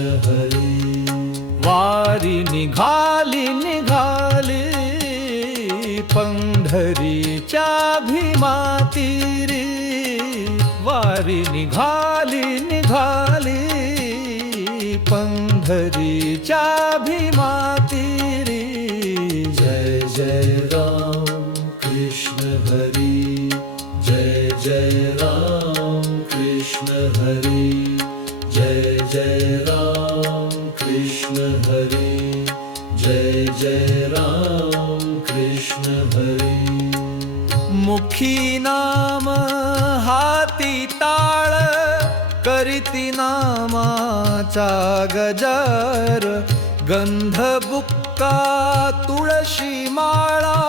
हरी। वारी निघाली निघाली पंढरीच्या भीमातीरी। वारी निघाली निघाली पंढरीच्या भीमातीरी। जय जय। मुखी नाम हाती ताळ करीती नामाचा गजर गंध बुक्का तुळशी माळा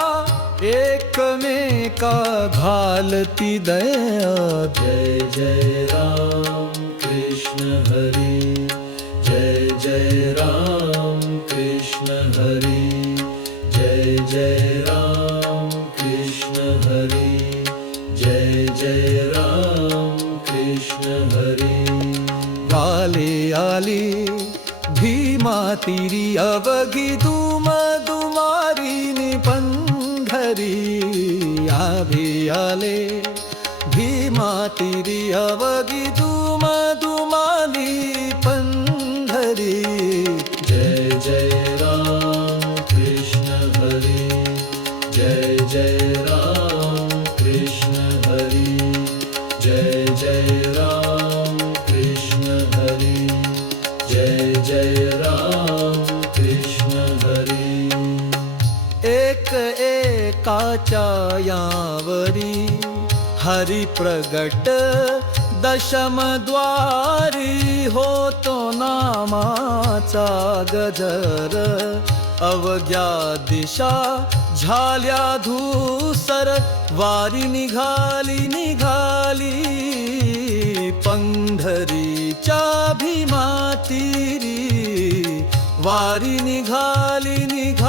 एकमेका घालती दया. जय जय राम कृष्ण हरी जय जय राम कृष्ण हरी जय जय राम आले. आली भीमा तिरी अवघी दुम दुमारी पंढरी आभी आले. भीमा तिरी अवघी दुम दुमाली काच्या यावरी हरी प्रगट दशमद्वारी होतो नामाचा गजर अवघ्या दिशा झाल्या धूसर वारी निघाली निघाली पंढरीच्या भीमातीरी वारी निघाली निघाली.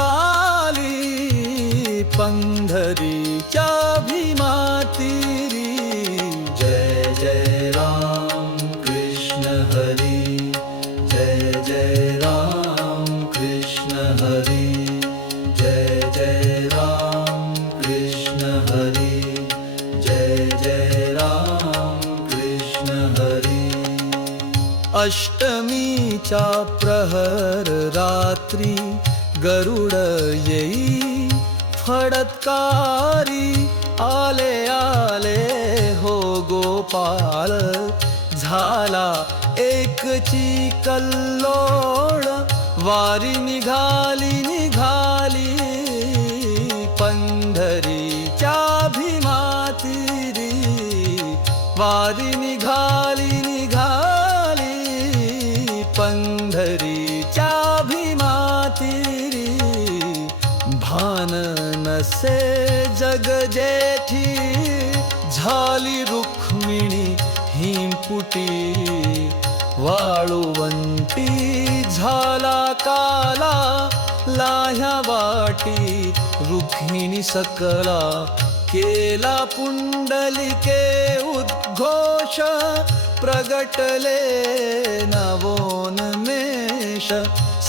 हरी जय जय राम कृष्ण हरी। प्रहर रात्री गरुड येई फडत्कारी आले आले हो गोपाल। झाला एकची कल्लोळ वारी निघाली निघाली नसे जग जेठी झाली रुक्मिणी हिंपुटी वाळुवंटी झाला काला लाह्या वाटी रुक्मिणी सकला केला पुंडलिके उद्घोष प्रगटले नवोन्मेष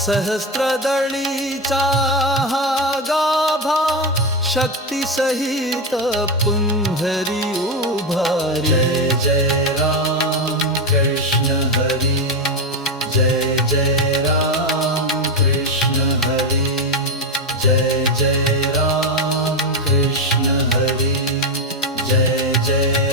सहस्रदळीचा गाभा शक्ति सहित पुंधरी उभारी। जय जय राम कृष्ण हरि। जय जय राम कृष्ण हरि। जय जय राम कृष्ण हरि। जय जय